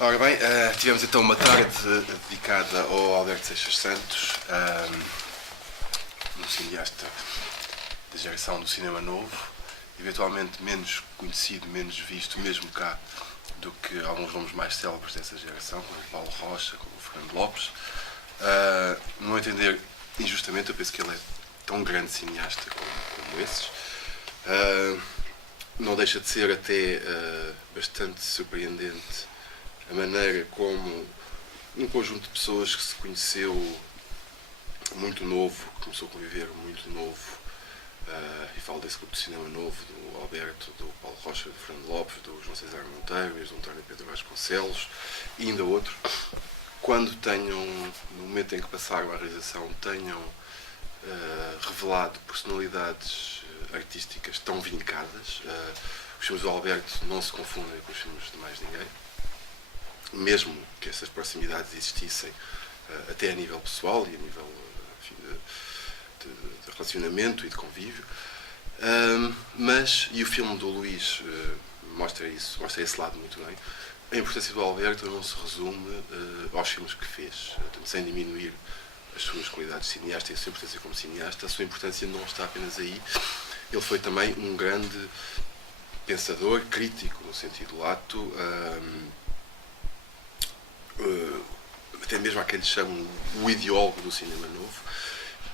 Ora bem, tivemos então uma tarde dedicada ao Alberto Seixas Santos, um cineasta da geração do cinema novo, eventualmente menos conhecido, menos visto, mesmo cá, do que alguns nomes mais célebres dessa geração, como o Paulo Rocha, como o Fernando Lopes. No meu entender, injustamente, eu penso que ele é tão grande cineasta como esses. Não deixa de ser até bastante surpreendente a maneira como um conjunto de pessoas que se conheceu muito novo, que começou a conviver muito novo, e falo desse grupo de cinema novo, do Alberto, do Paulo Rocha, do Fernando Lopes, do João César Monteiro, do António Pedro Vasconcelos e ainda outros, quando tenham, no momento em que passaram à realização, tenham revelado personalidades artísticas tão vincadas. Os filmes do Alberto não se confundem com os filmes de mais ninguém, mesmo que essas proximidades existissem até a nível pessoal e a nível de relacionamento e de convívio. E o filme do Luís mostra isso, mostra esse lado muito bem. A importância do Alberto não se resume aos filmes que fez, sem diminuir as suas qualidades de cineasta e a sua importância como cineasta. A sua importância não está apenas aí. Ele foi também um grande pensador, crítico no sentido lato, até mesmo há quem lhe chame o ideólogo do cinema novo,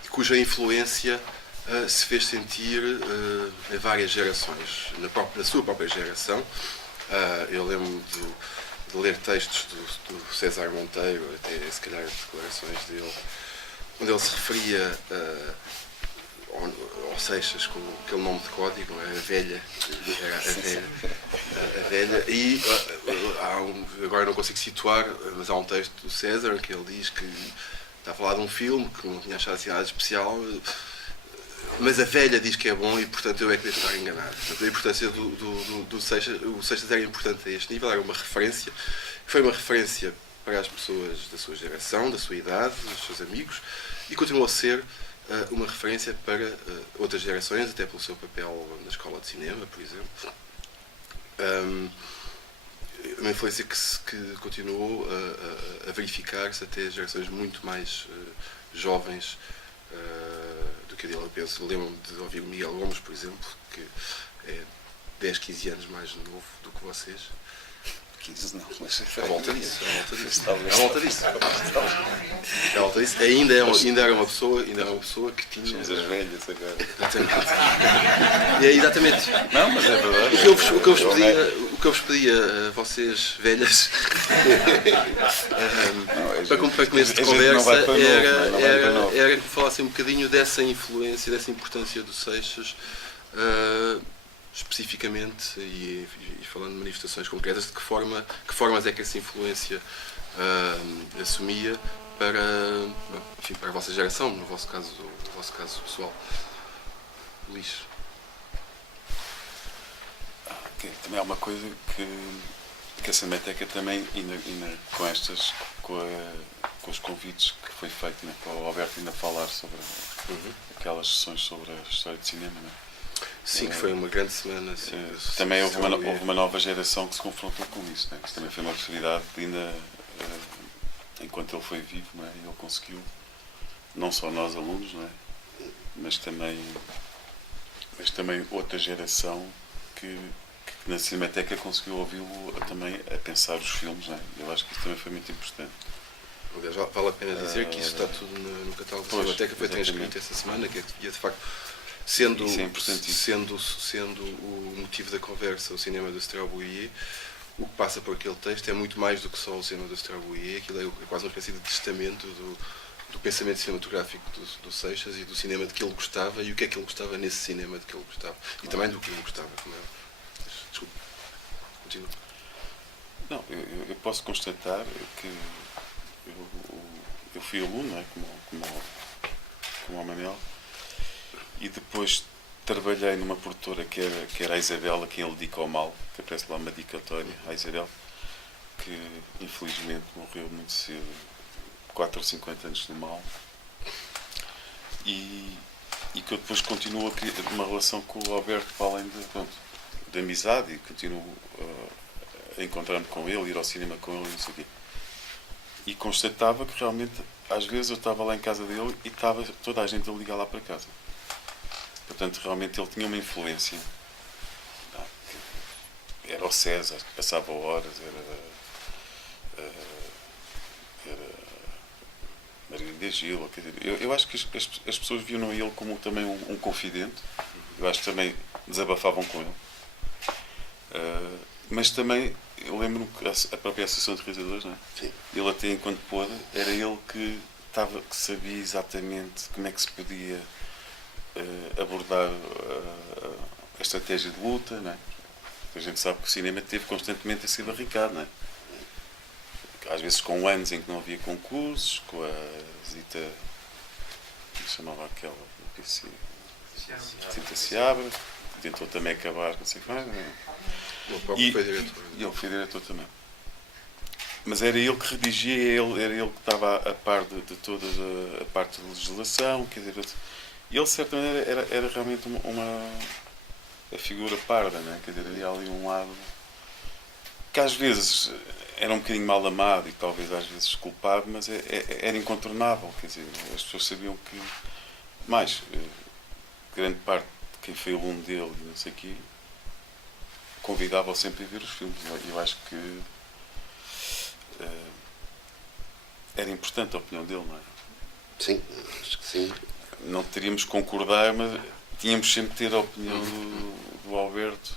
cuja influência se fez sentir em várias gerações. Na sua própria geração, eu lembro de ler textos do César Monteiro, até se calhar declarações dele, onde ele se referia ao Seixas com aquele nome de código, a velha, e agora não consigo situar, mas há um texto do César que ele diz que está a falar de um filme que não tinha achado assim nada especial, mas a velha diz que é bom e portanto eu é que devo estar enganado. Portanto, a importância do Seixas, o Seixas era importante a este nível, era uma referência, foi uma referência para as pessoas da sua geração, da sua idade, dos seus amigos, e continuou a ser uma referência para outras gerações, até pelo seu papel na escola de cinema, por exemplo. Uma influência que continuou a verificar-se até gerações muito mais jovens do que a dele. Eu penso, lembro-me de ouvir o Miguel Gomes, por exemplo, que é 10, 15 anos mais novo do que vocês. 15 não, mas à volta disso. Ainda era uma pessoa que tinha. Somos as velhas agora. Exatamente. Exatamente. Não, mas é verdade. O que eu vos pedia a vocês velhas para começo de conversa era que falassem um bocadinho dessa influência, dessa importância do Seixas, especificamente, e falando de manifestações concretas, de que formas é que essa influência assumia para a vossa geração, no vosso caso pessoal. Luís. Também há uma coisa que a Cinemateca também, ainda com os convites que foi feito, né, para o Alberto ainda falar sobre aquelas sessões sobre a história de cinema, né? Sim, que foi uma grande semana. Também houve uma nova geração que se confrontou com isso, né? Isso também foi uma possibilidade de ainda, enquanto ele foi vivo, né? Ele conseguiu, não só nós alunos, né? mas também outra geração que na Cinemateca conseguiu ouvi-lo também a pensar os filmes, né? Eu acho que isso também foi muito importante. Aliás, vale a pena dizer que isso está tudo no catálogo da Cinemateca, foi transcrito essa semana, que de facto, sendo o motivo da conversa o cinema do Strauss-Bouillet, o que passa por aquele texto é muito mais do que só o cinema do Strauss-Bouillet. Aquilo é quase uma espécie de testamento do pensamento cinematográfico do Seixas e do cinema de que ele gostava e o que é que ele gostava nesse cinema de que ele gostava e também do que ele gostava, como é. Desculpe, continua. Não, eu posso constatar que eu fui aluno, não é? como o Manel, e depois trabalhei numa produtora que era a Isabel, a quem ele dedica ao mal, que aparece lá uma dedicatória à Isabel, que infelizmente morreu muito cedo, 4 ou 50 anos no mal, e que eu depois continuo uma relação com o Alberto, para além de amizade, e continuo a encontrar-me com ele, ir ao cinema com ele, não sei o quê. E constatava que realmente, às vezes eu estava lá em casa dele e estava toda a gente a ligar lá para casa. Portanto, realmente ele tinha uma influência. Era o César, que passava horas, era Maria Gil. Eu acho que as pessoas viam ele como também um confidente. Eu acho que também desabafavam com ele. Mas também, eu lembro-me que a própria Associação de Realizadores, não é? Sim. Ele até enquanto pôde, era ele que sabia exatamente como é que se podia abordar a estratégia de luta, não é? A gente sabe que o cinema teve constantemente a ser barricado, não é? Às vezes com anos em que não havia concursos, com a Zita, como se chamava aquela, não sei se Zita Seabra, tentou também acabar, não sei o que mais, não é? O próprio foi diretor. E ele foi diretor também. Mas era ele que redigia, era ele que estava a par de toda a parte de legislação, quer dizer, ele de certa maneira era realmente a figura parda, né? Quer dizer, havia ali um lado que às vezes era um bocadinho mal amado e talvez às vezes culpado, mas era incontornável, quer dizer, as pessoas sabiam que, mais, grande parte de quem foi aluno dele e não sei o quê, convidava-o sempre a ver os filmes. Eu acho que era importante a opinião dele, não é? Sim, acho que sim. Não teríamos que concordar, mas tínhamos sempre que ter a opinião do Alberto,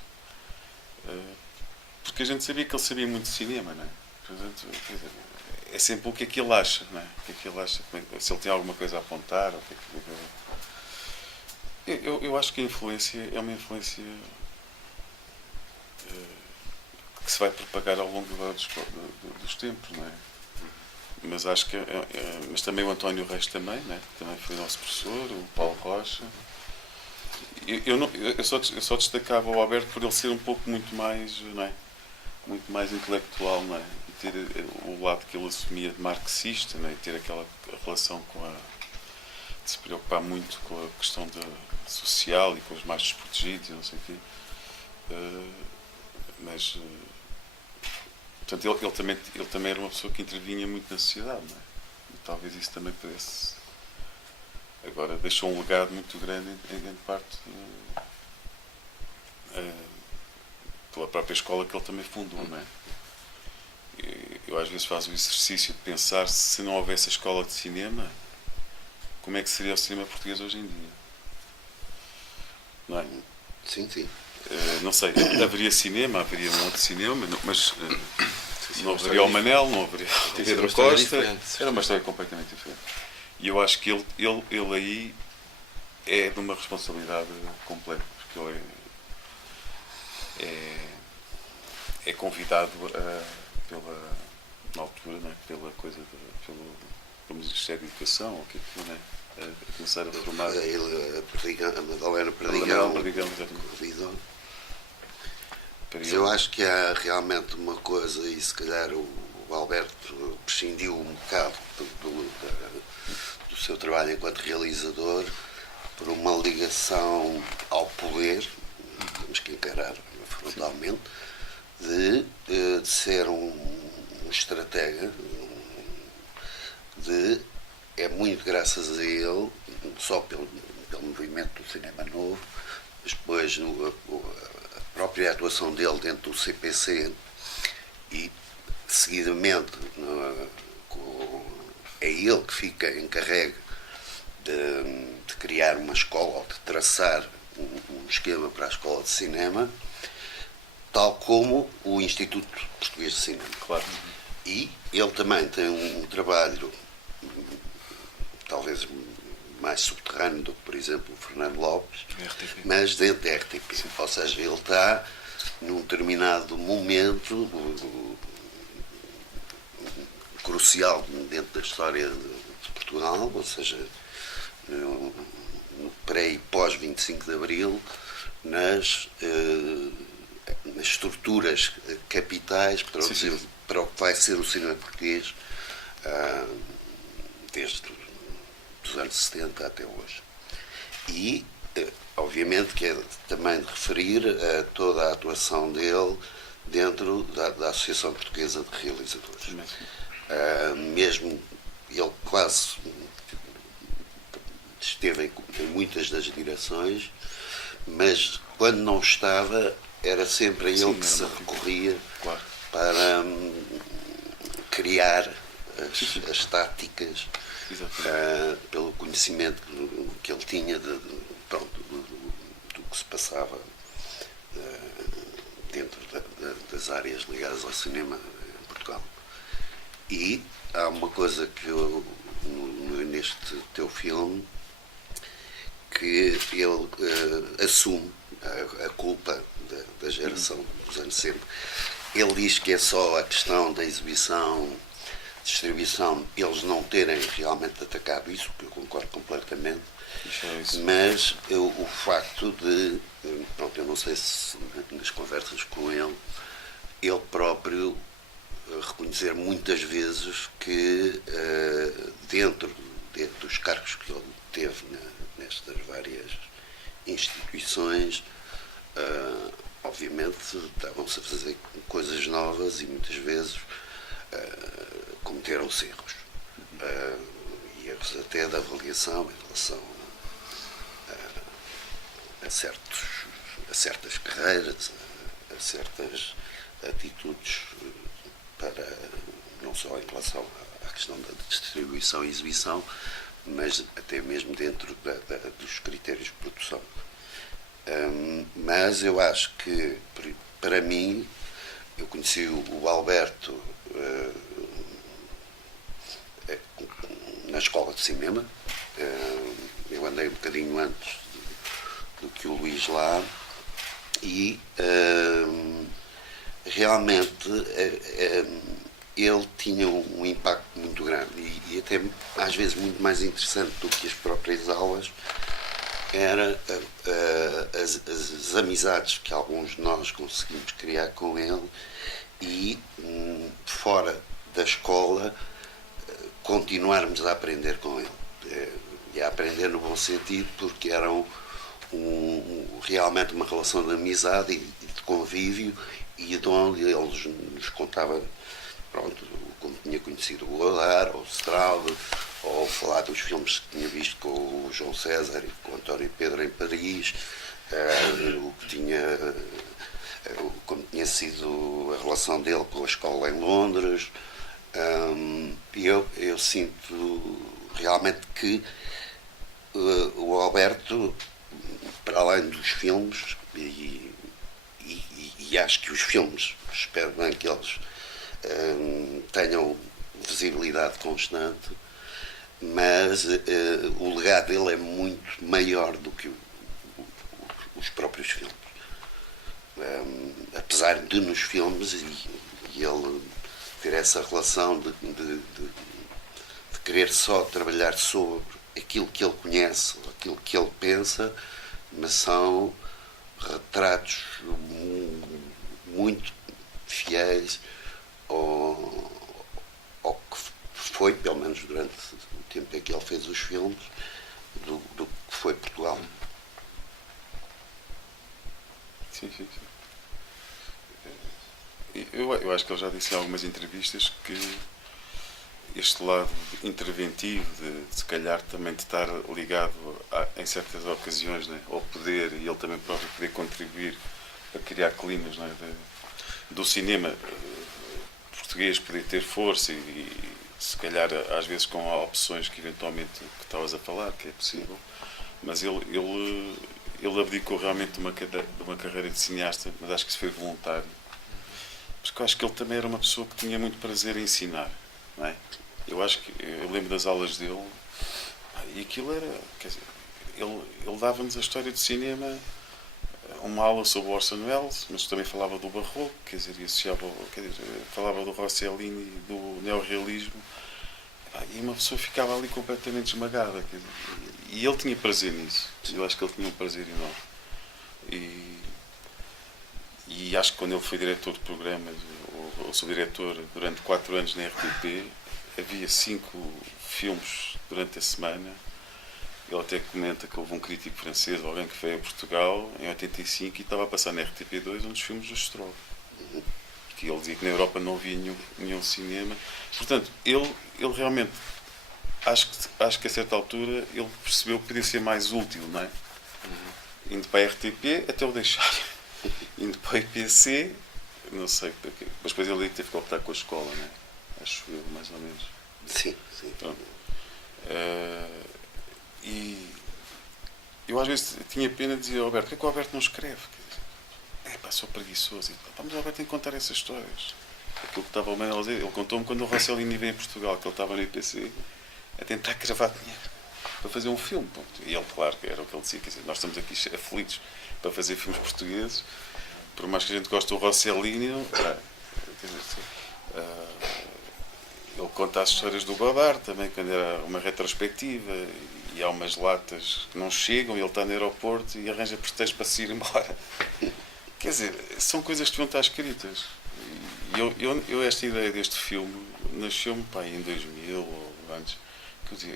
porque a gente sabia que ele sabia muito de cinema, não é? Portanto, quer dizer, é sempre o que é que ele acha, não é? O que é que ele acha, se ele tem alguma coisa a apontar, o que é que... Eu acho que a influência é uma influência que se vai propagar ao longo dos tempos, não é? Mas acho que mas também o António Reis também, né? Também foi nosso professor, o Paulo Rocha. Eu só destacava o Alberto por ele ser um pouco muito mais, não é? Muito mais intelectual, não é? E ter o lado que ele assumia de marxista, não é? E ter aquela relação de se preocupar muito com a questão social e com os mais desprotegidos e não sei o quê. Mas portanto, ele também era uma pessoa que intervinha muito na sociedade, não é? E talvez isso também pudesse. Agora, deixou um legado muito grande, em grande parte, pela própria escola que ele também fundou, não é? Eu às vezes faço o exercício de pensar se não houvesse a escola de cinema, como é que seria o cinema português hoje em dia? Não é? Sim, sim. Não sei, haveria cinema, haveria um outro cinema, mas não haveria o Manel, não haveria o Pedro Costa, era uma história completamente diferente. E eu acho que ele aí é de uma responsabilidade completa, porque ele é convidado na altura, não é? Pela coisa pelo Ministério da Educação, ou o que é, não é? A começar a formar. A Madalena Perdigão, convidou. Mas eu acho que há realmente uma coisa, e se calhar o Alberto prescindiu um bocado do seu trabalho enquanto realizador por uma ligação ao poder, temos que encarar frontalmente, de ser um estratega, é muito graças a ele, só pelo movimento do cinema novo, mas depois a própria atuação dele dentro do CPC e seguidamente é ele que fica encarregue de criar uma escola, ou de traçar um esquema para a escola de cinema, tal como o Instituto Português de Cinema. Claro. E ele também tem um trabalho talvez mais subterrâneo do que, por exemplo, o Fernando Lopes, mas dentro da RTP. Sim. Ou seja, ele está num determinado momento crucial dentro da história de Portugal, ou seja, no pré e pós 25 de Abril, nas estruturas capitais para o que vai ser o cinema português desde os anos 70 até hoje. E, obviamente, que é também de referir a toda a atuação dele dentro da Associação Portuguesa de Realizadores. Mesmo ele quase esteve em muitas das direções, mas quando não estava, era sempre a ele que se recorria para criar as táticas, pelo conhecimento que ele tinha do que se passava dentro das áreas ligadas ao cinema em Portugal. E há uma coisa que eu, neste teu filme, que ele assume a culpa da geração dos anos 60. Ele diz que é só a questão da exibição, distribuição, eles não terem realmente atacado isso, que eu concordo completamente, mas o facto de, eu não sei se nas conversas com ele próprio reconhecer muitas vezes que dentro dos cargos que ele teve nestas várias instituições, obviamente estavam-se a fazer coisas novas e muitas vezes cometeram-se erros. E erros até de avaliação em relação a certas carreiras, a certas atitudes, para não só em relação à questão da distribuição e exibição, mas até mesmo dentro dos critérios de produção. Mas eu acho que, para mim, eu conheci o Alberto na escola de cinema. Eu andei um bocadinho antes do que o Luís lá, e realmente ele tinha um impacto muito grande e até às vezes muito mais interessante do que as próprias aulas era as amizades que alguns de nós conseguimos criar com ele, e fora da escola continuarmos a aprender com ele, e a aprender no bom sentido, porque eram realmente uma relação de amizade e de convívio, e de onde ele nos contava, como tinha conhecido o Godard, ou o Strauss, ou falar dos filmes que tinha visto com o João César e com o António Pedro em Paris, como tinha sido a relação dele com a escola em Londres. Eu sinto realmente que o Alberto, para além dos filmes, e acho que os filmes, espero bem que eles tenham visibilidade constante, mas o legado dele é muito maior do que os próprios filmes. Apesar de nos filmes e ele ter essa relação de querer só trabalhar sobre aquilo que ele conhece, aquilo que ele pensa, mas são retratos muito fiéis ao que foi, pelo menos durante o tempo em que ele fez os filmes, do que foi Portugal. Sim. Eu acho que ele já disse em algumas entrevistas que este lado interventivo, de se calhar também de estar ligado em certas ocasiões, né, ao poder, e ele também próprio poder contribuir a criar climas, né, do cinema português poder ter força e se calhar às vezes com opções que eventualmente que estavas a falar, que é possível, mas ele abdicou realmente de uma carreira de cineasta, mas acho que isso foi voluntário, porque eu acho que ele também era uma pessoa que tinha muito prazer em ensinar, não é? Eu lembro das aulas dele, e aquilo era, quer dizer, ele dava-nos a história do cinema, uma aula sobre o Orson Welles, mas também falava do Barroco, quer dizer, falava do Rossellini e do neorrealismo, e uma pessoa ficava ali completamente esmagada, quer dizer, e ele tinha prazer nisso. Eu acho que ele tinha um prazer enorme. E acho que quando ele foi diretor de programas, ou subdiretor durante 4 anos na RTP, havia 5 filmes durante a semana. Ele até comenta que houve um crítico francês, alguém que veio a Portugal em 85 e estava a passar na RTP2 um dos filmes do Stroll. que ele dizia que na Europa não havia nenhum cinema. Portanto, ele realmente, acho que a certa altura ele percebeu que podia ser mais útil, não é? Indo para a RTP até o deixar. Indo para a IPC, não sei porquê. Mas depois ele teve que optar com a escola, não é? Acho eu, mais ou menos. Sim. Pronto. E eu às vezes tinha pena de dizer ao Alberto, porque é que o Alberto não escreve? Sou preguiçoso. Mas o Alberto tem que contar essas histórias. Aquilo que estava o Manuel a dizer, ele contou-me quando o Rossellini veio em Portugal, que ele estava no IPC a tentar cravar dinheiro para fazer um filme. Ponto. E ele, claro, que era o que ele dizia, quer dizer, nós estamos aqui aflitos para fazer filmes portugueses, por mais que a gente goste do Rossellini, ele conta as histórias do Godard também, quando era uma retrospectiva, e há umas latas que não chegam, e ele está no aeroporto e arranja pretexto para se ir embora. Quer dizer, são coisas que deviam estar escritas. E eu esta ideia deste filme nasceu-me em 2000 ou antes, que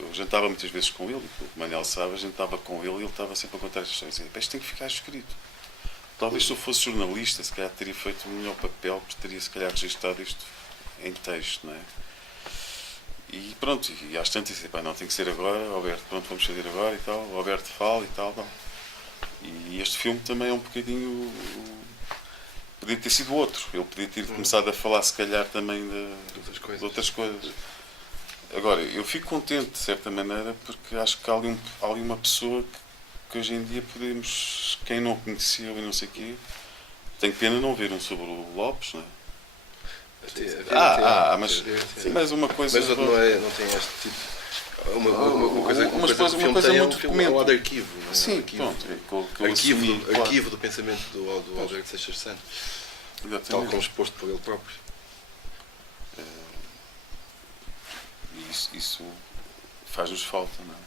eu jantava muitas vezes com ele, e o Manuel sabe, jantava com ele e ele estava sempre a contar estas histórias. E dizia, isto tem que ficar escrito. Talvez se eu fosse jornalista, se calhar teria feito um melhor papel, porque teria se calhar registado isto em texto, não é? E pronto, e às tantas disse, não tem que ser agora, Alberto, pronto, vamos fazer agora e tal, o Alberto fala e tal. E este filme também é um bocadinho... Podia ter sido outro. Ele podia ter começado a falar, se calhar, também de outras coisas. Agora, eu fico contente, de certa maneira, porque acho que há ali uma pessoa que hoje em dia podemos... Quem não conheceu e não sei o quê... Tenho pena não ver um sobre o Lopes, não é? Mas uma coisa... Mas não tem este tipo... Uma coisa muito documento. Um arquivo. Não é? Sim, arquivo, pronto. Arquivo do pensamento do Alberto Seixas Santos. Tal como exposto por ele próprio. Isso faz-nos falta, não é?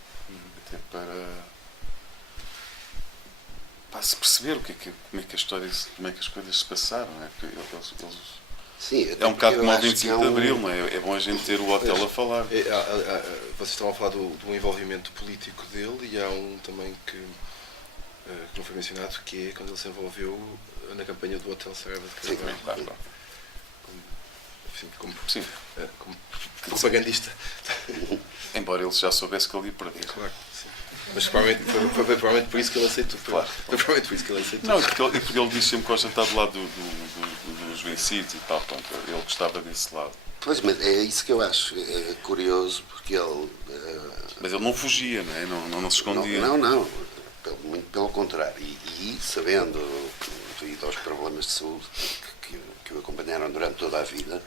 Até para se perceber como é que a história, como é que as coisas se passaram, não é? Sim, é um bocado como o 25 de Abril, não é? É bom a gente ter o hotel a falar. Vocês estavam a falar do envolvimento político dele, e há um também que não foi mencionado, que é quando ele se envolveu na campanha do Hotel Saraiva de Carvalho. Como propagandista. Embora ele já soubesse que ele ia perder. Claro, sim. Mas foi provavelmente por isso que ele aceitou. Claro. Foi provavelmente por isso que ele aceitou. Não, porque ele disse sempre que gosta de estar do lado dos vencidos e tal. Pronto, ele gostava desse lado. Pois, mas é isso que eu acho curioso, porque ele... Mas ele não fugia, não é? Não se escondia. Não. Muito pelo contrário. E sabendo, devido aos problemas de saúde que o acompanharam durante toda a vida,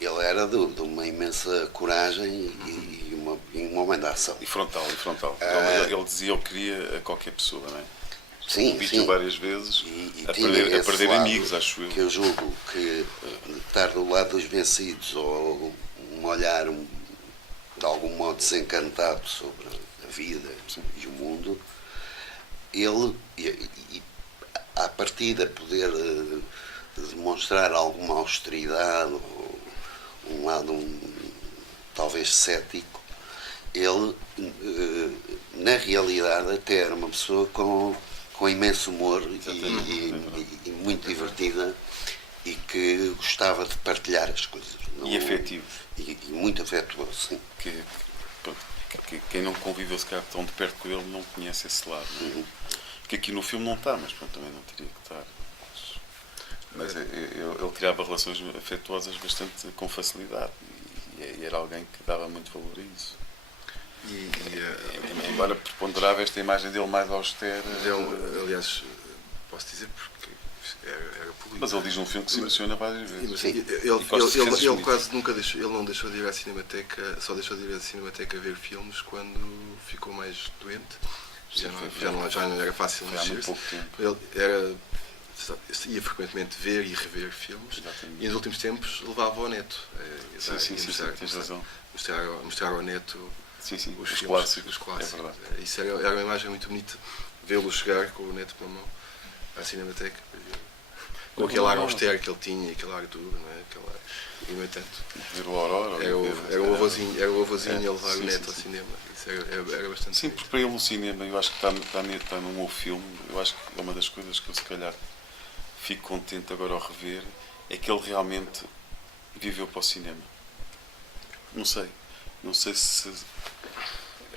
ele era de uma imensa coragem e um homem de ação. E frontal. Ele dizia o que queria a qualquer pessoa, não é? Sim. Várias vezes a perder amigos, acho eu. Que eu julgo que estar do lado dos vencidos, ou um olhar de algum modo desencantado sobre a vida e o mundo, ele, à partida, poder demonstrar alguma austeridade, ou um lado talvez cético, ele, na realidade, até era uma pessoa com imenso humor e muito divertida, e que gostava de partilhar as coisas. E afetivo. E muito afetuoso, sim. Quem não conviveu se calhar tão de perto com ele não conhece esse lado. Que aqui no filme não está, mas também não teria que estar. Mas ele criava relações afetuosas bastante com facilidade, e era alguém que dava muito valor a isso. Embora preponderava esta imagem dele mais austera. Aliás, posso dizer porque era político. Mas ele diz num filme que se emociona várias vezes. Ele quase nunca deixou, ele não deixou de ir à Cinemateca, só deixou de ir à Cinemateca ver filmes quando ficou mais doente. Já não era fácil mexer-se. Ele ia frequentemente ver e rever filmes. Exatamente. E nos últimos tempos levava ao neto. Tens razão. Mostrar ao neto os clássicos. É verdade. Isso era uma imagem muito bonita, vê-lo chegar com o neto pela mão à Cinemateca, com aquele ar austero que ele tinha, aquele ar duro, não é? E no entanto, ver o Aurora, era o avôzinho a levar o neto ao cinema. Isso era bastante. Sim, porque para ele o cinema, eu acho que está no meu filme, eu acho que é uma das coisas que eu se calhar fico contente agora ao rever é que ele realmente viveu para o cinema. Não sei se...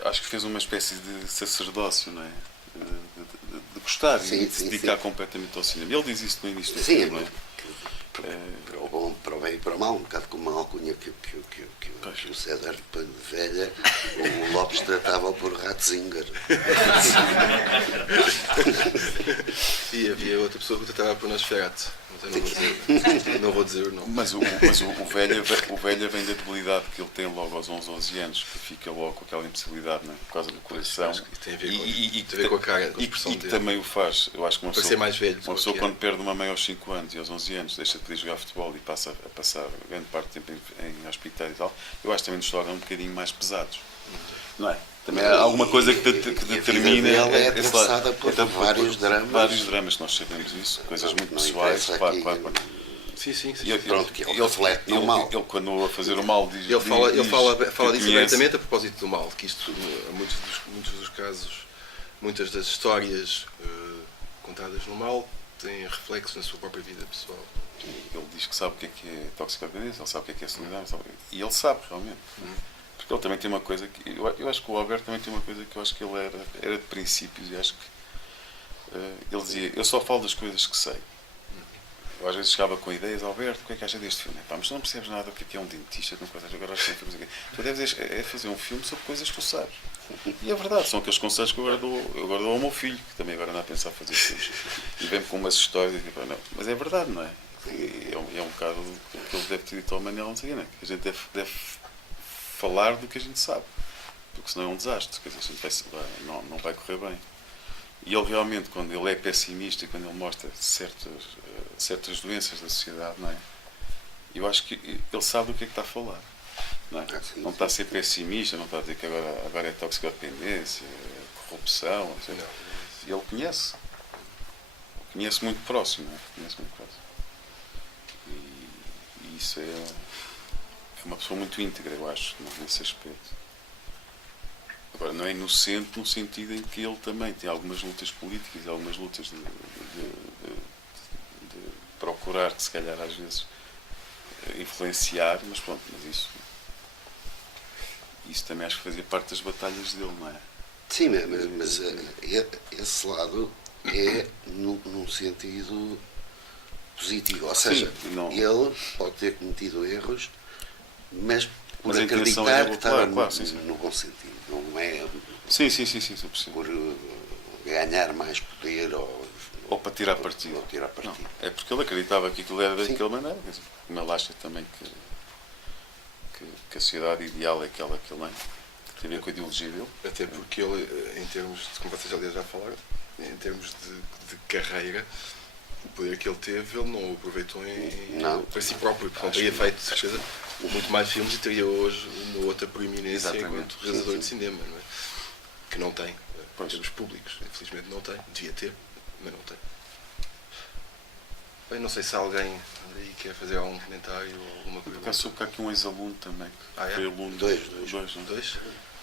Acho que fez uma espécie de sacerdócio, não é? De gostar e de se dedicar completamente ao cinema. Ele diz isso no início do filme, não é? Para o bom, para o bem e para o mal, um bocado como uma alcunha que o César de velha, o Lopes tratava por Ratzinger. E havia outra pessoa que tratava por Nosferatu. Não vou dizer o nome. Mas o velho vem da debilidade que ele tem logo aos 11 anos, que fica logo com aquela impossibilidade, não é? Por causa do coração. Tem a ver com a cara, com a expressão dele. E que também o faz. Eu acho que uma pessoa, mais velho, uma pessoa quando perde uma mãe aos 5 anos e aos 11 anos deixa de poder jogar futebol e passa a passar grande parte do tempo em hospitais e tal, eu acho que também nos torna um bocadinho mais pesados. Não é? Também há alguma coisa que determina. Ela é atravessada por vários dramas. Vários dramas, nós sabemos isso, coisas muito pessoais, claro. Sim. Pronto, que ele reflete no mal. Ele, quando a fazer o mal, diz. Ele fala disso abertamente a propósito do mal, que isto, muitos dos casos, muitas das histórias contadas no mal têm reflexos na sua própria vida pessoal. Ele diz que sabe o que é toxicodependência, ele sabe o que é solidão, e ele sabe realmente. Porque ele também tem uma coisa que. Eu acho que o Alberto também tem uma coisa que eu acho que ele era de princípios, e acho que ele dizia: eu só falo das coisas que sei. Eu às vezes chegava com ideias: Alberto, o que é que acha deste filme? Pá, mas tu não percebes nada do que é um dentista, com coisas, agora acho que tu deves fazer um filme sobre coisas que tu sabes. E é verdade, são aqueles conselhos que eu agora dou ao meu filho, que também agora anda a pensar fazer filmes. E vem-me com umas histórias e tipo, não, mas é verdade, não é? É um bocado o que ele deve ter dito ao Manel, não sei o quê, que a gente deve falar do que a gente sabe, porque senão é um desastre, quer dizer, a gente não vai correr bem. E ele realmente, quando ele é pessimista e quando ele mostra certas doenças da sociedade, não é? Eu acho que ele sabe do que é que está a falar. Não é? Não está a ser pessimista, não está a dizer que agora é toxicodependência, corrupção. Ele conhece. Conhece muito próximo. Não é? Conhece muito próximo. E isso é uma pessoa muito íntegra, eu acho, nesse aspecto. Agora, não é inocente no sentido em que ele também tem algumas lutas políticas, algumas lutas de procurar, que se calhar às vezes influenciar, mas pronto, mas isso também acho que fazia parte das batalhas dele, não é? Sim, mas esse lado é num sentido positivo, ou seja, ele pode ter cometido erros, mas por acreditar que estava no bom sentido, não é sim, por ganhar mais poder ou para tirar partido. Não, é porque ele acreditava que aquilo era daquela maneira, como ele acha também que a sociedade ideal é aquela que ele é, que tem a ver com a ideologia dele. Até porque ele, em termos de, como vocês aliás já falaram, em termos de carreira, o poder que ele teve, ele não o aproveitou para si próprio, porque não teria feito, de certeza, muito mais filmes e teria hoje uma outra proeminência enquanto realizador de cinema, não é? Que não tem, em termos públicos. Infelizmente não tem, devia ter, mas não tem. Bem, não sei se alguém aí quer fazer algum comentário ou alguma coisa. Por acaso soube que há aqui um ex-aluno também, que foi aluno. Dois?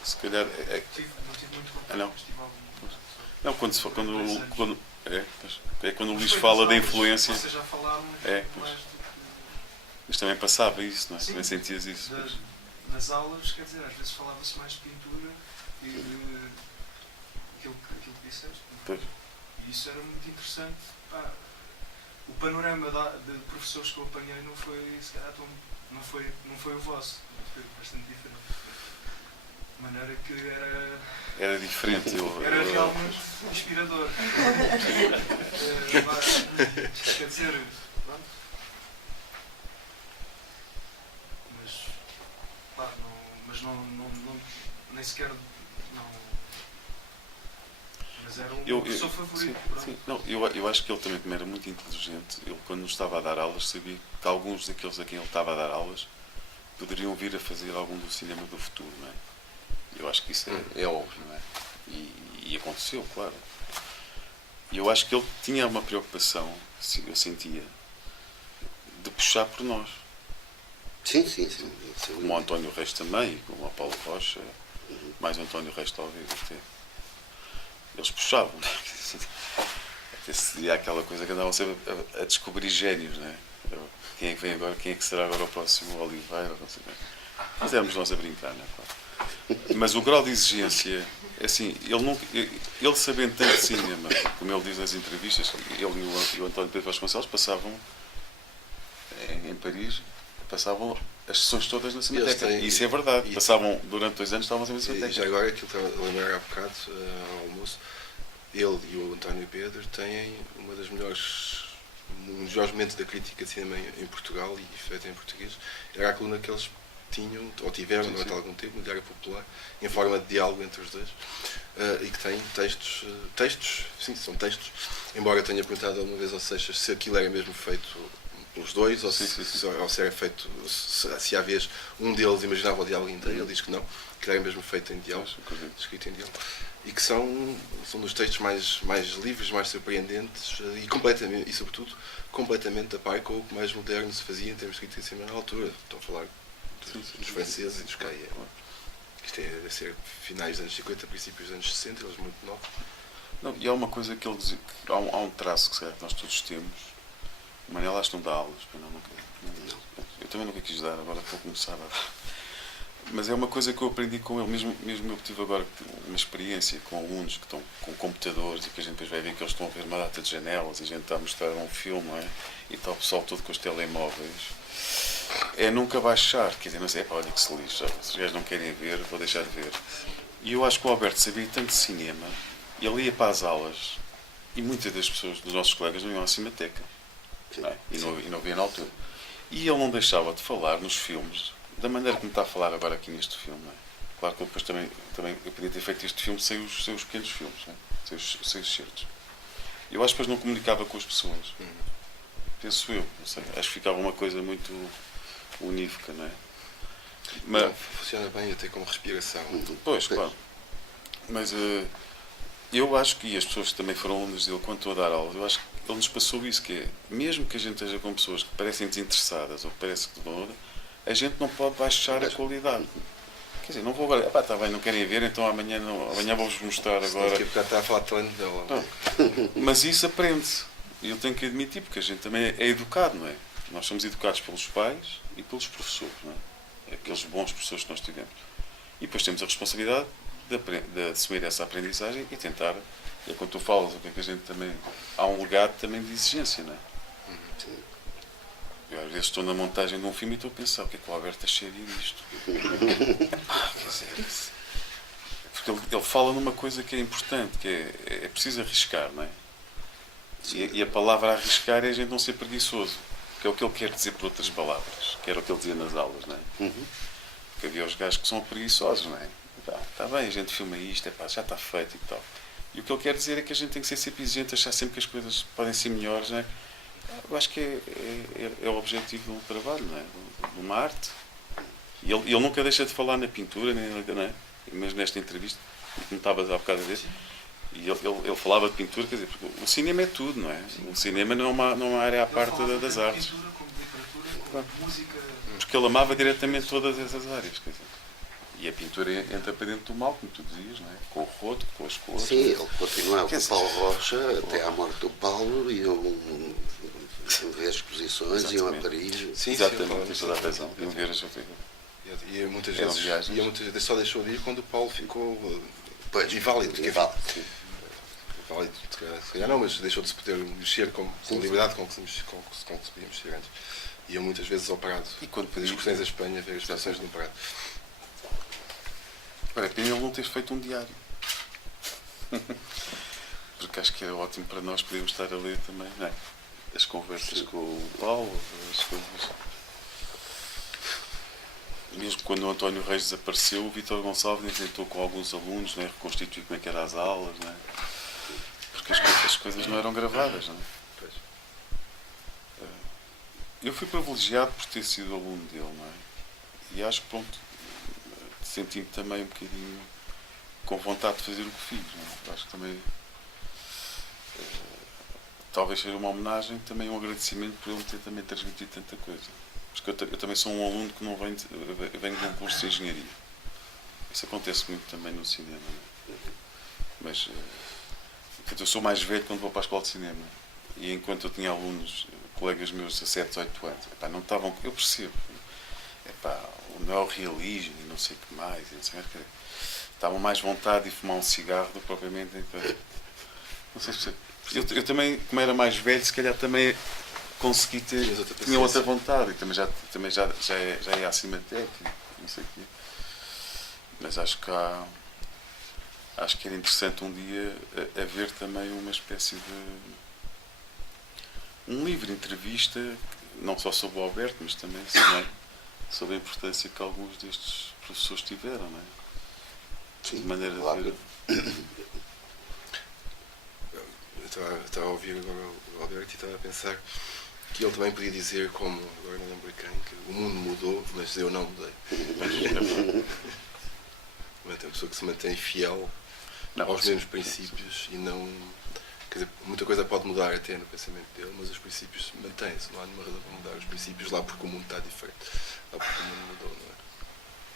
Se calhar. Não. Não, quando o Luís fala da influência. Vocês já falaram, mas também passava isso, não é? Também sentias isso. Nas aulas, quer dizer, às vezes falava-se mais de pintura e aquilo que disseste. E isso era muito interessante. O panorama de professores que eu apanhei não foi, se calhar, não foi o vosso. Foi bastante diferente. De maneira que era diferente. Era realmente inspirador. Quer dizer, pronto. Mas nem sequer. Mas era um professor favorito. Sim. Não, eu acho que ele também era muito inteligente. Ele, quando nos estava a dar aulas, sabia que alguns daqueles a quem ele estava a dar aulas poderiam vir a fazer algum do cinema do futuro, não é? Eu acho que isso é óbvio, não é? E aconteceu, claro. E eu acho que ele tinha uma preocupação, eu sentia, de puxar por nós. Sim. Como o António Reis também, como o Paulo Rocha, mais o António Reis talvez até. Eles puxavam. E há aquela coisa que andavam sempre a descobrir génios, não é? Quem é que vem agora? Quem é que será agora o próximo Oliveira? Não sei bem. Mas éramos nós a brincar, não é? Claro. Mas o grau de exigência, é assim, ele sabendo tanto de cinema, como ele diz nas entrevistas, ele e o António Pedro Vasconcelos passavam em Paris, passavam as sessões todas na Cinemateca. E isso é verdade. Passavam, durante 2 anos, estavam sempre na Cinemateca. E já agora, aquilo que eu estava a lembrar há bocado, ao almoço, ele e o António Pedro têm um dos melhores momentos da crítica de cinema em Portugal e feita em português. Era a coluna que eles tinham, ou tiveram durante algum tempo, no Diário Popular, em forma de diálogo entre os dois, e que tem textos, sim, são textos, embora eu tenha perguntado alguma vez ao Seixas se aquilo era mesmo feito pelos dois, ou se era feito, se à vez um deles imaginava o diálogo inteiro. Ele diz que não, que era mesmo feito em diálogo, escrito em diálogo, e que são dos textos mais livres, mais surpreendentes e sobretudo completamente a par com o que mais moderno se fazia em termos de crítica de cinema na altura. Estão a falar dos franceses e dos Caia. Isto deve ser finais dos anos 50, princípios dos anos 60, eles muito novos. Não, e há uma coisa que ele diz, que há um traço que nós todos temos. O Manel acho que não dá aulas, eu também nunca quis dar, agora vou começar a dar. Mas é uma coisa que eu aprendi com ele, mesmo eu tive agora uma experiência com alunos que estão com computadores e que a gente depois vai ver que eles estão a ver uma data de janelas e a gente está a mostrar um filme, não é? E está o pessoal todo com os telemóveis. É nunca baixar, quer dizer, não sei, olha que se lixa, se os gajos não querem ver, vou deixar de ver. E eu acho que o Alberto sabia tanto de cinema, ele ia para as aulas e muitas das pessoas, dos nossos colegas, não iam à Cinemateca. Não é? E não via na altura. E ele não deixava de falar nos filmes da maneira como está a falar agora aqui neste filme. Não é? Claro que eu depois também eu podia ter feito este filme sem os pequenos filmes, não é? sem os certos. Eu acho que depois não comunicava com as pessoas. Penso eu, não sei, acho que ficava uma coisa muito unívoca, não é? Mas não, funciona bem até como respiração. Pois, claro. Mas eu acho que, e as pessoas que também foram alunos dele quando estou a dar aulas, eu acho que ele nos passou isso, que é, mesmo que a gente esteja com pessoas que parecem desinteressadas ou que parece que não, a gente não pode baixar a qualidade. Quer dizer, não vou agora, está bem, não querem ver, então amanhã vou-vos mostrar agora. Porque já está a falar de telenovela. Mas isso aprende-se. E eu tenho que admitir, porque a gente também é educado, não é? Nós somos educados pelos pais e pelos professores, não é? Aqueles bons professores que nós tivemos. E depois temos a responsabilidade de assumir essa aprendizagem e tentar, e quando tu falas o que é que a gente também, há um legado também de exigência, não é? Eu às vezes estou na montagem de um filme e estou a pensar, o que é que o Alberto acharia disto? Quer dizer, porque ele fala numa coisa que é importante, que é preciso arriscar, não é? E a palavra arriscar é a gente não ser preguiçoso, que é o que ele quer dizer por outras palavras, que era o que ele dizia nas aulas, não é? Porque havia os gajos que são preguiçosos, não é? Está bem, a gente filma isto, já está feito e tal. E o que ele quer dizer é que a gente tem que ser sempre exigente, achar sempre que as coisas podem ser melhores, não é? Eu acho que é o objetivo do trabalho, não é? De uma arte. E ele nunca deixa de falar na pintura, não é? Mas nesta entrevista, como estava há bocado a ver, e ele falava de pintura, quer dizer, porque o cinema é tudo, não é? O cinema não é uma área à parte das artes. Pintura, como literatura, como música. Porque ele amava diretamente todas essas áreas, quer dizer. E a pintura entra para dentro do mal, como tu dizias, não é? Com o roto, com as cores. Sim, ele continuava com o Paulo Rocha até à morte do Paulo, e iam ver exposições, iam a Paris. Sim, exatamente, isso dá razão. Iam ver as e muitas vezes só deixou de ir quando o Paulo ficou inválido. Inválido, se calhar não, mas deixou de se poder mexer com liberdade com que se podia mexer antes. Ia muitas vezes ao Prado. E quando fazia excursões à Espanha, ver as exposições no Prado. Olha, pena ele não ter feito um diário. Porque acho que era ótimo para nós podermos estar a ler também, não é? As conversas com o Paulo, as coisas. Mesmo quando o António Reis desapareceu, o Vítor Gonçalves tentou com alguns alunos, não é? Reconstituir como é que eram as aulas, não é? Porque as coisas não eram gravadas, não é? Eu fui privilegiado por ter sido aluno dele, não é? E acho que, pronto, senti-me também um bocadinho com vontade de fazer o que fiz, não é? Acho que também talvez seja uma homenagem, também um agradecimento por ele ter também transmitido tanta coisa. Porque eu também sou um aluno que não venho de um curso de engenharia. Isso acontece muito também no cinema, não é? Mas Portanto, eu sou mais velho quando vou para a escola de cinema. E enquanto eu tinha alunos, colegas meus de 17, 18 anos, epá, não estavam. Eu percebo. Epá, o neorrealismo e não sei o que mais. E não sei mais, estavam mais vontade de fumar um cigarro do que propriamente. Então, não sei se eu também, como era mais velho, se calhar também consegui ter. Tinha outra vontade. E também já é acima técnico. Não sei o quê. Mas acho que era interessante um dia haver também uma espécie de um livro, entrevista, não só sobre o Alberto, mas também sobre a importância que alguns destes professores tiveram, não é? Sim, de maneira claro. de ver. Eu estava a ouvir agora o Alberto e estava a pensar que ele também podia dizer, como agora não lembro quem, que o mundo mudou, mas eu não mudei. Mas tem uma pessoa que se mantém fiel aos mesmos princípios e não. Quer dizer, muita coisa pode mudar até no pensamento dele, mas os princípios mantêm-se. Não há nenhuma razão para mudar os princípios lá porque o mundo está diferente. Lá porque o mundo mudou, não é?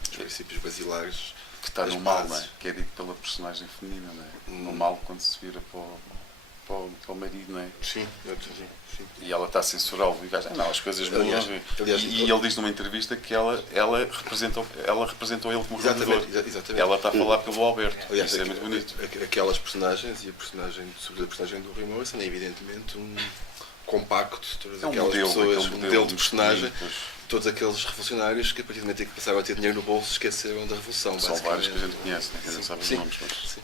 Os princípios basilares. Que está no mal, não é? Que é dito pela personagem feminina, não é? No mal quando se vira para o marido, não é? Sim. E ela está a censurá-lo e o gajo, não, as coisas mudam. E ele diz numa entrevista que ela representou ele como revelador. Exatamente. Ela está a falar pelo Alberto. Aliás, isso é muito bonito. Aquelas personagens e a personagem, sobretudo a personagem do Rui Morrison, é evidentemente um compacto de todas aquelas pessoas, um modelo de personagem, todos aqueles revolucionários que a partir do momento em que passaram a ter dinheiro no bolso esqueceram da revolução. São vários que a gente conhece, né? Não sabe os nomes, mas... Sim.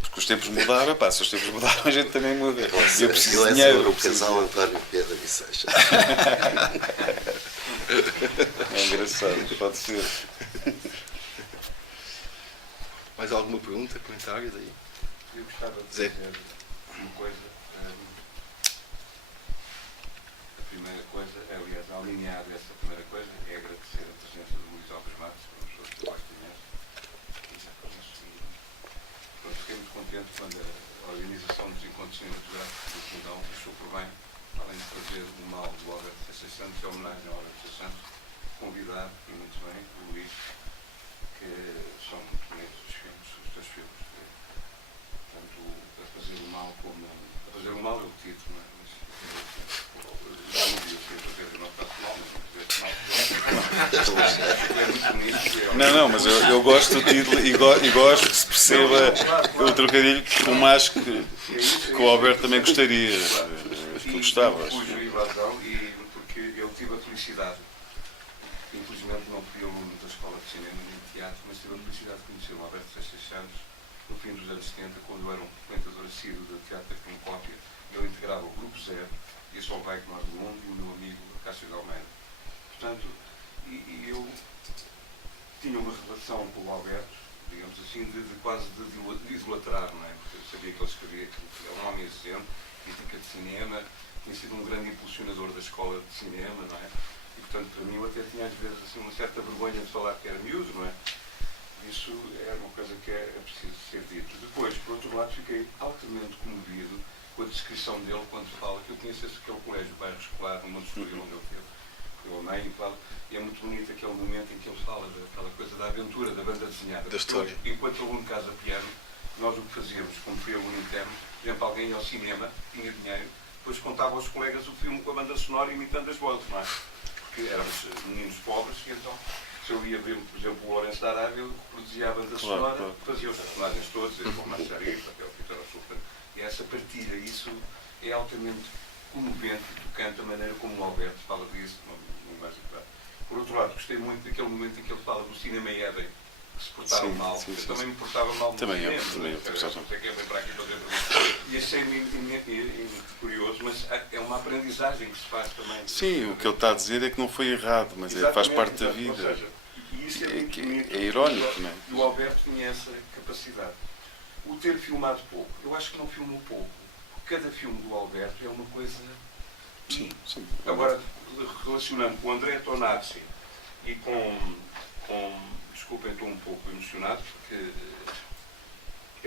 Porque os tempos mudaram, se os tempos mudaram a gente também muda. Eu preciso de dinheiro. O casal António Pedro e Seixas. É engraçado, pode ser. Mais alguma pergunta, comentário daí? Eu gostava de dizer uma coisa. A primeira coisa, aliás, alinhado essa primeira coisa, é agradecer a presença do Luís Alves Matos, que é uma pessoa que eu gosto imenso. Fiquei muito contente quando a organização dos encontros cinematográficos do Fundão achou por bem, além de fazer o mal do Alberto Seixas Santos, a homenagem ao Alberto Seixas Santos, convidar, e muito bem, o Luís, que são muito bonitos os teus filmes. Tanto a fazer o mal como... A fazer o mal é o título, não é? Mas já não vi o que fazer, eu não faço mal, mas não fazer mal. É muito bonito. Não, mas eu gosto do título e gosto que se perceba o trocadilho como acho que o Alberto também gostaria. Tu gostavas. Cujo evasão, e porque eu tive a felicidade, infelizmente não fui aluno da Escola de Cinema nem de Teatro, mas tive a felicidade de conhecer o Alberto Seixas Santos no fim dos anos 70, quando eu era um frequentador assíduo de teatro da Concópia. Eu integrava o Grupo Zero e a Solveig Nós do Mundo e o meu amigo Cássio de Almeida. Portanto, e eu tinha uma relação com o Alberto, digamos assim, de quase de idolatrar, não é? Porque eu sabia que ele escrevia aquilo, que é um homem exigente, crítica de cinema, tinha sido um grande impulsionador da escola de cinema, não é? E, portanto, para mim, eu até tinha às vezes assim, uma certa vergonha de falar que era miúdo, não é? Isso é uma coisa que é preciso ser dito. Depois, por outro lado, fiquei altamente comovido com a descrição dele quando fala que eu conheço aquele colégio, bairro escolar, no Monte Estoril, onde eu fui. Eu amei e é muito bonito aquele momento em que ele fala daquela coisa da aventura, da banda desenhada. Da história. Enquanto aluno Casa Piano, nós o que fazíamos, como fui aluno interno, por exemplo, alguém ia ao cinema, tinha dinheiro, depois contava aos colegas o filme com a banda sonora imitando as vozes, não é? Porque éramos meninos pobres e então, se eu ia ver, por exemplo, o Lourenço da Arábia, eu reproduzia a banda sonora, fazia os personagens todos, o Omar Sharif, até o Peter Super. E essa partilha, isso é altamente comovente e tocante a maneira como o Alberto fala disso. Por outro lado, gostei muito daquele momento em que ele fala do cinema e Éden, que se portaram mal. Eu também me portava mal no cinema. E achei-me curioso, mas é uma aprendizagem que se faz também. Sim, o que ele está a dizer é que não foi errado, mas faz parte da vida. Seja, e isso é muito bonito. É irónico, não é? E o Alberto tinha essa capacidade. O ter filmado pouco, eu acho que não filmou pouco. Cada filme do Alberto é uma coisa... Sim. Agora, relacionando com o André Tonazzi e com desculpem, estou um pouco emocionado, porque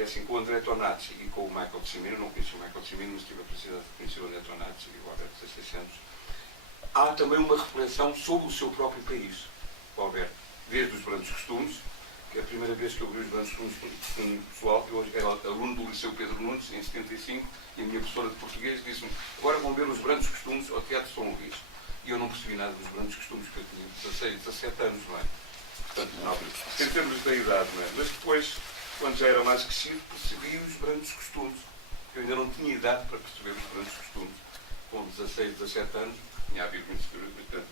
é assim, com o André Tonazzi e com o Michael de Cimino, não conheci o Michael de Cimino, mas tive a felicidade de conhecer o André Tonazzi e o Alberto Seixas Santos. Há também uma reflexão sobre o seu próprio país, o Alberto. Desde os Brancos Costumes, a primeira vez que eu vi os brancos costumes com um pessoal, eu era aluno do Liceu Pedro Nunes, em 75, e a minha professora de português disse-me: agora vão ver os brancos costumes ao Teatro São Luís. E eu não percebi nada dos brancos costumes, porque eu tinha 16, 17 anos, não é? Portanto, não, em termos da idade, não é? Mas depois, quando já era mais crescido, percebi os brancos costumes. Eu ainda não tinha idade para perceber os brancos costumes. Com 16, 17 anos, tinha havido muitos estudos.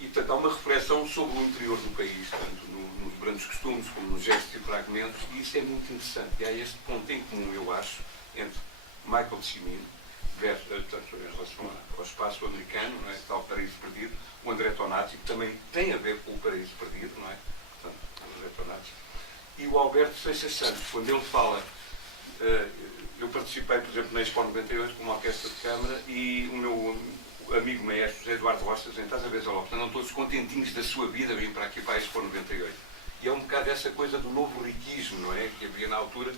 E, portanto, há uma reflexão sobre o interior do país, tanto nos grandes costumes como nos gestos e fragmentos, e isso é muito interessante. E há este ponto em comum, eu acho, entre Michael Cimino, portanto, em relação ao espaço americano, não é? Tal Paraíso Perdido, o André Tonati, que também tem a ver com o Paraíso Perdido, não é? Portanto, o André Tonati. E o Alberto Seixas Santos, quando ele fala, eu participei, por exemplo, na Expo 98 com uma orquestra de câmara, e o meu amigo maestro José Eduardo Rocha, estás a ver, Zé Lopes, andam todos contentinhos da sua vida, vêm para aqui para a Expo 98. E é um bocado essa coisa do novo riquismo, não é? Que havia na altura,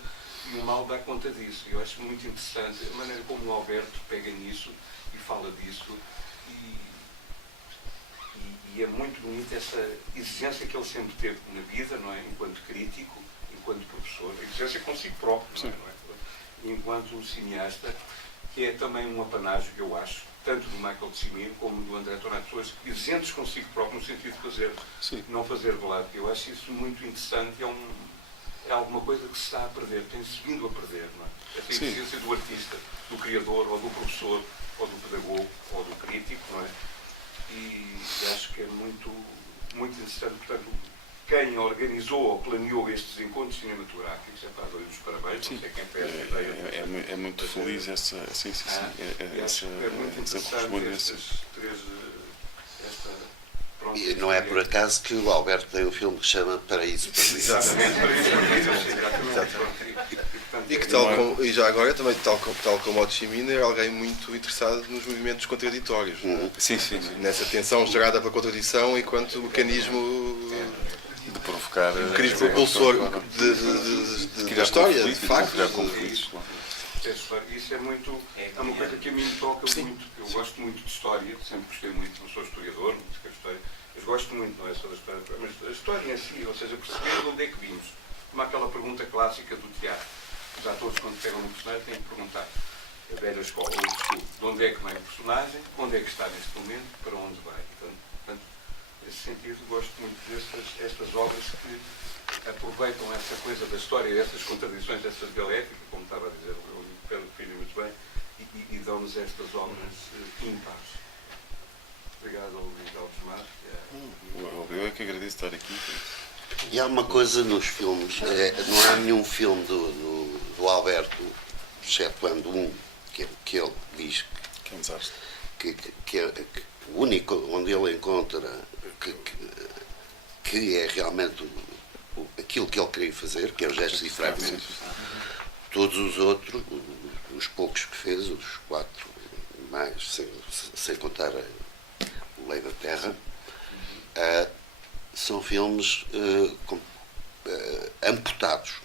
e o mal dá conta disso. Eu acho muito interessante a maneira como o Alberto pega nisso e fala disso, e é muito bonita essa exigência que ele sempre teve na vida, não é? Enquanto crítico, enquanto professor, exigência consigo próprio, não é? Enquanto cineasta, que é também um apanágio, eu acho, tanto do Michael Cimino como do André Tonati, pessoas exigentes consigo próprio, no sentido de fazer, não fazer velado. Eu acho isso muito interessante, é alguma coisa que se está a perder, tem-se vindo a perder, não é? Essa exigência do artista, do criador, ou do professor, ou do pedagogo, ou do crítico, não é? E acho que é muito, muito interessante, portanto, quem organizou ou planeou estes encontros cinematográficos, dou-lhe os parabéns, não sei quem fez a ideia. É muito feliz essa muito interessante e não é por acaso que o Alberto tem um filme que se chama Paraíso Perdido. Exatamente, E que já agora também, tal como o Cimino, é alguém muito interessado nos movimentos contraditórios. Sim. Nessa tensão gerada pela contradição enquanto mecanismo de provocar incrível propulsor da história, de facto. Isso é muito. É uma coisa que a mim me toca muito. Eu gosto muito de história, sempre gostei muito, não sou historiador, não sei história, mas gosto muito, não é só da história, mas a história em si, ou seja, perceber de onde é que vimos. Como aquela pergunta clássica do teatro. Os atores, quando pegam um personagem, têm que perguntar: a velha escola, de onde é que vem o personagem, onde é que está neste momento, para onde vai. Portanto, nesse sentido, gosto muito destas obras que aproveitam essa coisa da história, essas contradições, essas dialéticas, como estava a dizer o Pedro Filho muito bem, e dão-nos estas obras ímpares. Obrigado ao Luís Alves Mar. Eu é que agradeço estar aqui. E há uma coisa nos filmes, não há nenhum filme do Alberto, excetuando um, que ele diz Que é um desastre. que é o único onde ele encontra que é realmente aquilo que ele queria fazer, que é os gestos e fragmentos. Todos os outros, os poucos que fez, os 4 mais, sem contar o Lei da Terra, são filmes amputados.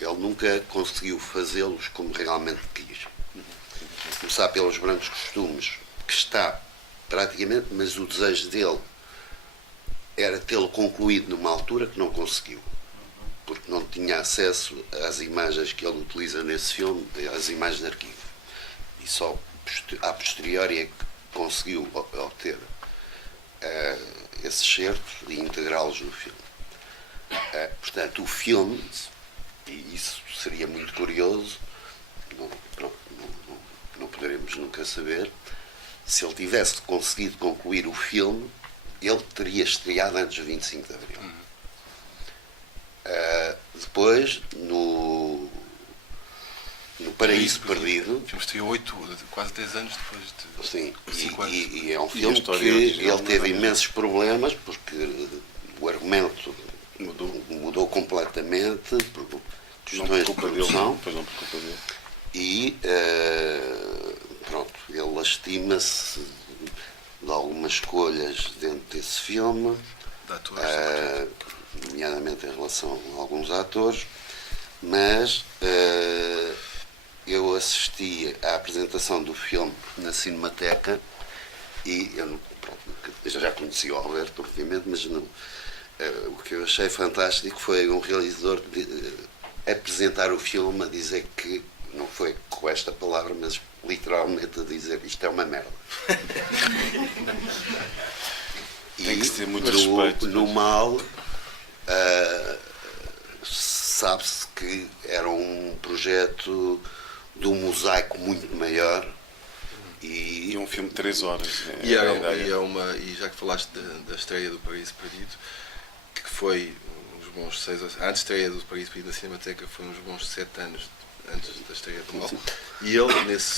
Ele nunca conseguiu fazê-los como realmente quis. Começar pelos brancos costumes, que está praticamente, mas o desejo dele era tê-lo concluído numa altura que não conseguiu, porque não tinha acesso às imagens que ele utiliza nesse filme, às imagens de arquivo. E só a posteriori é que conseguiu obter esses certos e integrá-los no filme. Portanto, o filme, e isso seria muito curioso, não poderemos nunca saber, se ele tivesse conseguido concluir o filme, ele teria estreado antes do 25 de Abril. Depois, no Paraíso Perdido... O filme estreou quase 10 anos depois de... Sim, 5 anos. e é um filme que ele teve imensos problemas, porque o argumento mudou completamente, por questões de produção. E, pronto, ele lastima-se de algumas escolhas dentro desse filme, de atores, nomeadamente em relação a alguns atores, mas eu assisti à apresentação do filme na Cinemateca e eu já conhecia o Alberto, obviamente, mas não, o que eu achei fantástico foi um realizador apresentar o filme a dizer que, não foi com esta palavra, mas literalmente a dizer isto é uma merda. Tem que ter muito no, respeito. no mal, sabe-se que era um projeto de um mosaico muito maior. E um filme de 3 horas. E já que falaste da estreia do Paraíso Perdido, que foi uns bons 6 a antes da estreia do Paraíso Perdido na Cinemateca, foi uns bons 7 anos antes da estreia do Mal. E ele,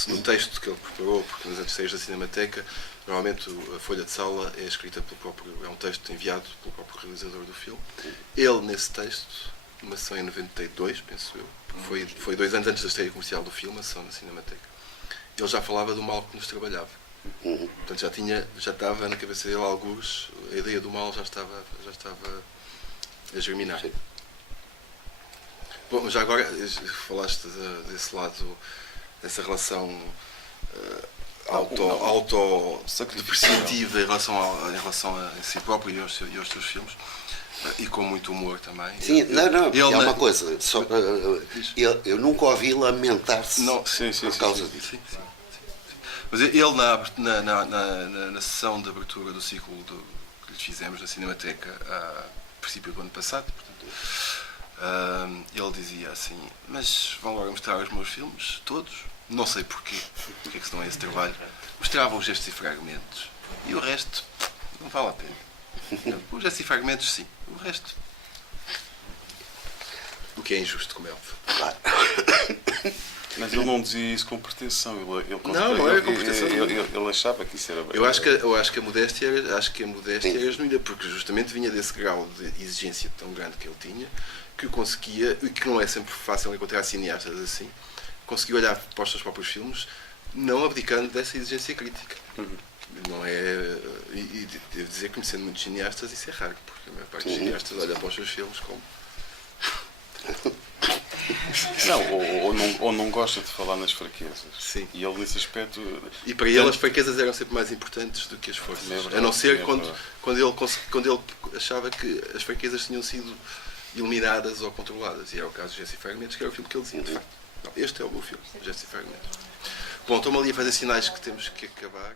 no texto que ele preparou, porque nas antestreias da Cinemateca, normalmente a folha de sala é escrita pelo próprio, é um texto enviado pelo próprio realizador do filme. Ele, nesse texto, uma sessão em 92, penso eu, porque foi 2 anos antes da estreia comercial do filme, a sessão na Cinemateca. Ele já falava do mal que nos trabalhava. Portanto, já estava na cabeça dele alguns, a ideia do mal já estava a germinar. Sim. Bom, já agora falaste desse lado, dessa relação autodepreciativa em relação a si próprio e aos seus filmes, e com muito humor também. Sim, é uma coisa, eu nunca ouvi lamentar-se por causa disso. Sim. Mas ele, na sessão de abertura do ciclo que lhes fizemos na Cinemateca, a princípio do ano passado, portanto, ele dizia assim: mas vão logo mostrar os meus filmes, todos? Não sei porquê, porque é que se dão a esse trabalho. Mostravam os gestos e fragmentos, e o resto não vale a pena. Os gestos e fragmentos, sim, o resto. O que é injusto, como é óbvio. Claro. Mas ele não dizia isso com pretensão. Não era com pretensão. Ele achava que isso era bem. Eu acho que a modéstia era genuína, porque justamente vinha desse grau de exigência tão grande que ele tinha, que o conseguia, e que não é sempre fácil encontrar cineastas assim, conseguiu olhar para os seus próprios filmes, não abdicando dessa exigência crítica. Não é. E devo dizer que, conhecendo muitos cineastas, isso é raro, porque a maior parte dos cineastas olha para os seus filmes como. Não, ou não gosta de falar nas fraquezas. Sim. E ele, nesse aspecto. E para ele as fraquezas eram sempre mais importantes do que as forças. A não ser quando ele achava que as fraquezas tinham sido eliminadas ou controladas. E era o caso de Gestos e Fragmentos, que era o filme que ele dizia, de facto. Não, este é o meu filme, Gestos e Fragmentos. Bom, estou-me ali a fazer sinais que temos que acabar.